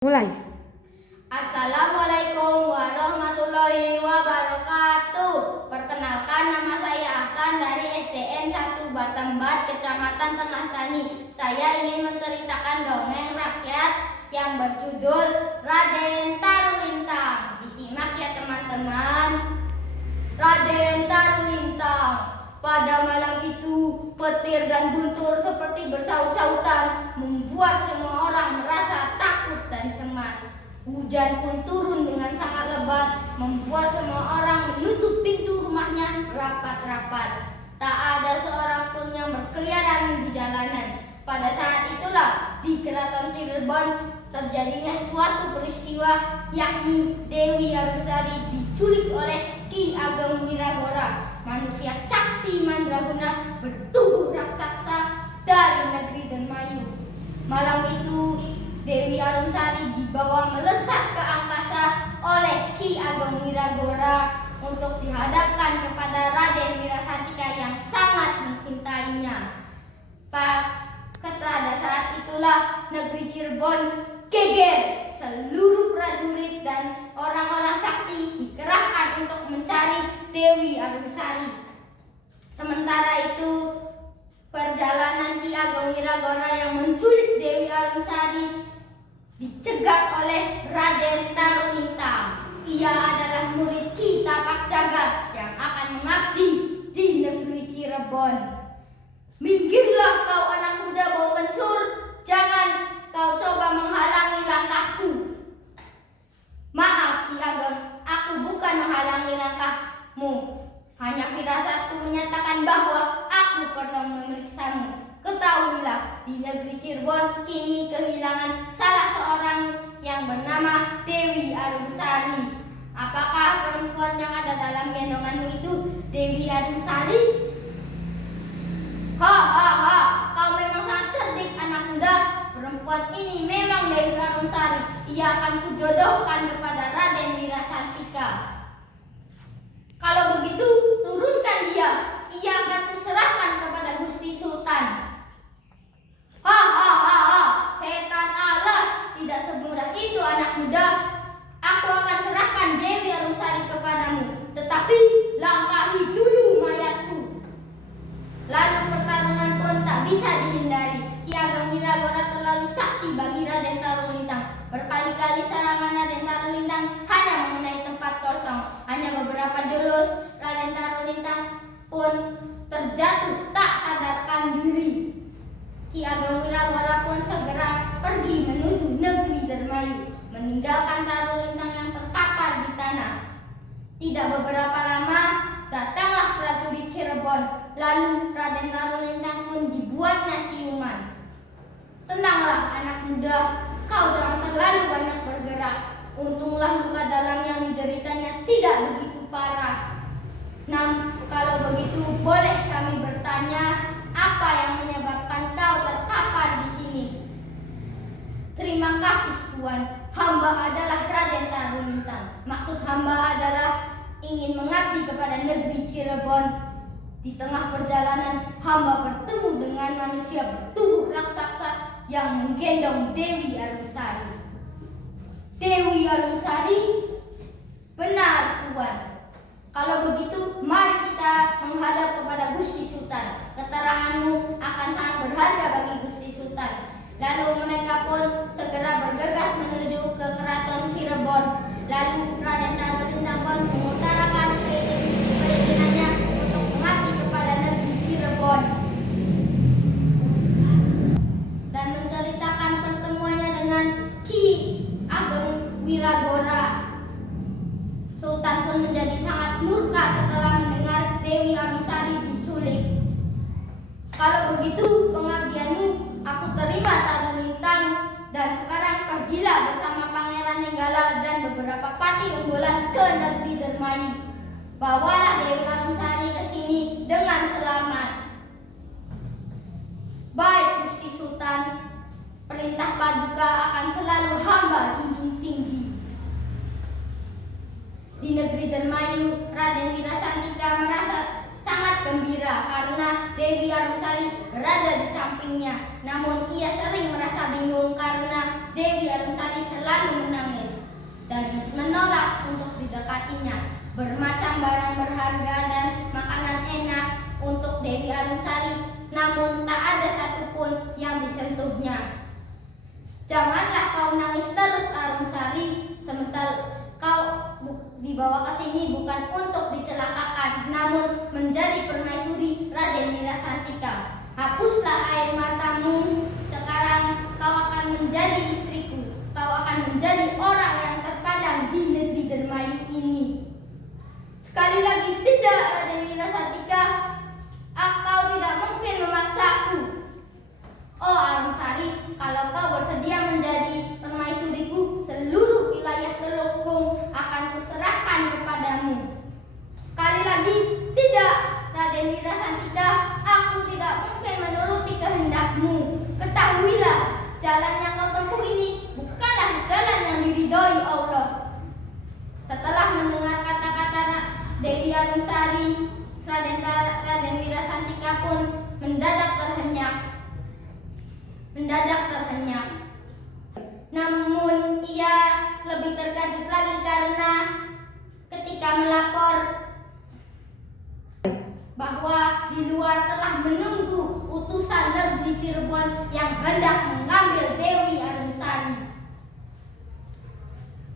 Mulai. Assalamualaikum warahmatullahi wabarakatuh. Perkenalkan, nama saya Ahsan dari SDN 1 Batembat, Kecamatan Tengah Tani. Saya ingin menceritakan dongeng rakyat yang berjudul Raden Tarulintang. Disimak ya teman-teman. Raden Tarulintang. Pada malam itu, petir dan guntur seperti bersaut-sautan membuat semua orang merasa takut dan cemas. Hujan pun turun dengan sangat lebat, membuat semua orang menutup pintu rumahnya rapat-rapat. Tak ada seorang pun yang berkeliaran di jalanan. Pada saat itulah di Keraton Cirebon terjadinya suatu peristiwa, yakni Dewi Arumsari diculik oleh Ki Ageng Wiragora, manusia sakti mandraguna bertubuh raksasa dari negeri Dermayu. Malam itu Dewi Arumsari dibawa melesat ke angkasa oleh Ki Ageng Wiragora untuk dihadapkan kepada Raden Wirasantika yang sangat mencintainya. Pada saat itulah negeri Cirebon geger. Seluruh prajurit dan orang-orang sakti dikerahkan untuk mencari Dewi Arumsari. Sementara itu, perjalanan Ki Ageng Wiragora yang menculik Dewi Arumsari dicegat oleh Raden Tarulintang. Ia adalah murid Ki Tapak Jagat yang akan mengabdi di negeri Cirebon. Minggirlah kau anak muda bau kencur, jangan kau coba menghalangi langkahku. Maaf Ki Ageng, aku bukan menghalangi langkahmu. Hanya firasatku menyatakan bahwa aku perlu memeriksamu. Ketahuilah, di negeri Cirebon kini kehilangan salah seorang yang bernama Dewi Arumsari. Apakah perempuan yang ada dalam gendonganmu itu Dewi Arumsari? Kau memang sangat cerdik anak muda. Perempuan ini memang Dewi Arumsari. Ia akan kujodohkan kepada Raden Wirasantika. Kalau begitu, turunkan dia. Ia akan kuserahkan kepada Gusti Sultan. Setan alas, tidak semudah itu anak muda. Aku akan serahkan Dewi Arumsari kepadamu, tetapi langkahi dulu mayatku. Lalu pertarungan pun tak bisa dihindari. Ki Ageng Wiragora terlalu sakti bagi Raden Tarulintang. Berkali-kali serangan Raden Tarulintang hanya mengenai tempat kosong. Hanya beberapa jurus, Raden Tarulintang pun terjatuh tak sadarkan diri. Ki Ageng Wiragora pun segera pergi menuju negeri Dermayu, meninggalkan Tarulintang yang terkapar di tanah. Tidak beberapa lama, datanglah prajurit Cirebon. Lalu Raden Tarulintang pun dibuatnya siuman. Tenanglah anak muda, kau jangan terlalu banyak bergerak. Untunglah luka dalam yang dideritanya tidak begitu parah. Nah, kalau begitu boleh kami bertanya, apa yang menyebabkan kau terkapar di sini? Terima kasih Tuan, hamba adalah Raden Tarulintang. Maksud hamba adalah ingin mengabdi kepada negeri Cirebon. Di tengah perjalanan, hamba bertemu dengan manusia bertubuh raksasa yang menggendong Dewi Arumsari. Dewi Arumsari? Benar, Tuan. Kalau begitu, mari kita menghadap kepada Gusti Sultan. Keteranganmu akan sangat berharga bagi Gusti Sultan. Lalu mereka pun segera bergegas menuju ke Keraton Cirebon. Lalu Raden Tarulintang pun mengutarakan keinginannya untuk mengabdi kepada negeri Cirebon dan menceritakan pertemuannya dengan Ki Ageng Wiragora. Sultan pun menjadi sangat murka setelah mendengar Dewi Arumsari diculik. Kalau begitu pengabdianmu aku terima Tarulintang, dan sekarang pergilah bersama Pangeran Nenggala dan beberapa pati unggulan ke negeri Dermayu. Bawalah Dewi Arumsari ke sini dengan selamat. Baik Gusti Sultan, perintah Paduka akan selalu hamba junjung tinggi. Di negeri Dermayu, Raden Wirasantika merasa sangat gembira karena Dewi Arumsari berada di sampingnya. Namun ia sering merasa bingung karena Dewi Arumsari selalu menangis dan menolak untuk didekatinya. Bermacam barang berharga dan makanan enak untuk Dewi Arumsari, namun tak ada satupun yang disentuhnya. Janganlah kau nangis terus, Arumsari, sementara kau dibawa ke sini bukan untuk dicelakakan, namun menjadi permaisuri Raden Wirasantika. Hapuslah air matamu, sekarang kau akan menjadi istriku. Kau akan menjadi orang yang terpandang di negeri Dermayu ini. Sekali lagi, tidak, Raden Wirasantika. Kau tidak mungkin memaksaku. Oh Arumsari, kalau kau bersedia menjadi permaisuriku, seluruh wilayah Telukung akan kuserahkan kepadamu. Sekali lagi, tidak, Raden Wirasantika. Aku tidak mungkin menuruti kehendakmu. Ketahuilah, jalan yang kau tempuh ini bukanlah jalan yang diridhoi Allah. Setelah mendengar kata-kata Dewi Arumsari, Raden Wirasantika pun mendadak terhenyak. Namun ia lebih terkejut lagi karena ketika melapor bahwa di luar telah menunggu utusan negeri Cirebon yang hendak mengambil Dewi Arumsari.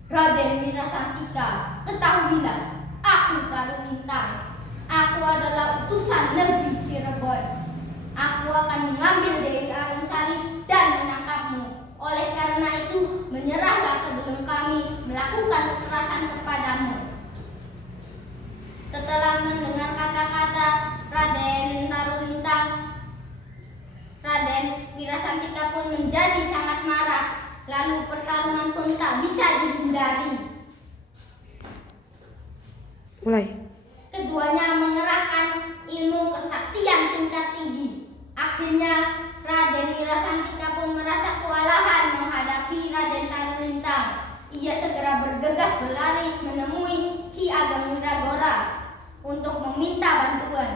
Raden Wirasantika, ketahuilah, aku Tarulintang. Aku adalah utusan negeri Cirebon. Aku akan mengambil Dewi Arumsari dan menangkapmu. Oleh karena itu, menyerahlah sebelum kami melakukan kekerasan kepadamu. Setelah mendengar kata-kata Raden Tarulintang, Raden Wirasantika pun menjadi sangat marah. Lalu pertarungan pun tak bisa dihindari. Mulai. Keduanya mengerahkan ilmu kesaktian tingkat tinggi. Akhirnya Raden Wirasantika pun merasa kewalahan menghadapi Raden Tarulintang. Ia segera bergegas berlari menemui Ki Ageng Wiragora untuk meminta bantuan.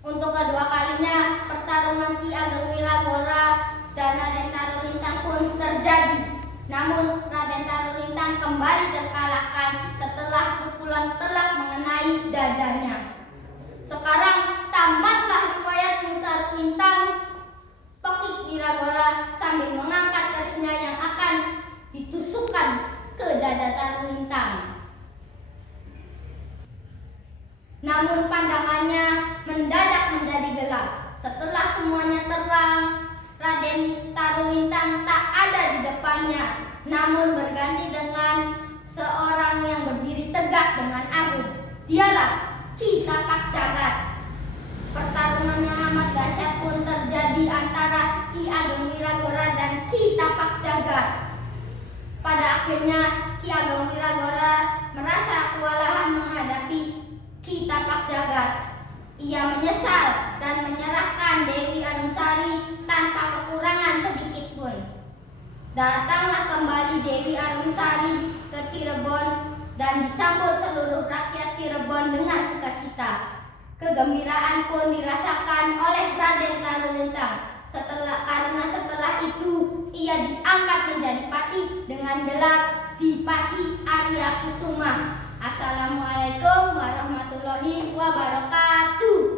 Untuk kedua kalinya pertarungan Ki Ageng Wiragora dan Raden Tarulintang pun terjadi. Namun Raden Tarulintang kembali terkalahkan setelah pukulan telak mengenai dadanya. Sekarang tamatlah riwayatmu, Tarulintang, pekik Wiragora sambil mengangkat kerisnya yang akan ditusukkan ke dada Tarulintang. Namun pandangannya mendadak menjadi gelap. Setelah semuanya terang, Raden Tarulintang tak ada di depannya, namun berganti dengan seorang yang berdiri tegak dengan agung. Dialah Ki Tapak Jagat. Pertarungan yang amat dahsyat pun terjadi antara Ki Ageng Wiragora dan Ki Tapak Jagat. Pada akhirnya Ki Ageng Wiragora merasa kewalahan menghadapi Ki Tapak Jagat. Ia menyesal dan menyerahkan Dewi Arumsari tanpa kekurangan sedikit pun. Datanglah kembali Dewi Arumsari ke Cirebon dan disambut seluruh rakyat Cirebon dengan sukacita. Kegembiraan pun dirasakan oleh Raden Tarulintang. Karena setelah itu ia diangkat menjadi patih dengan gelar Dipati Arya Kusuma. Assalamualaikum warahmatullahi wabarakatuh.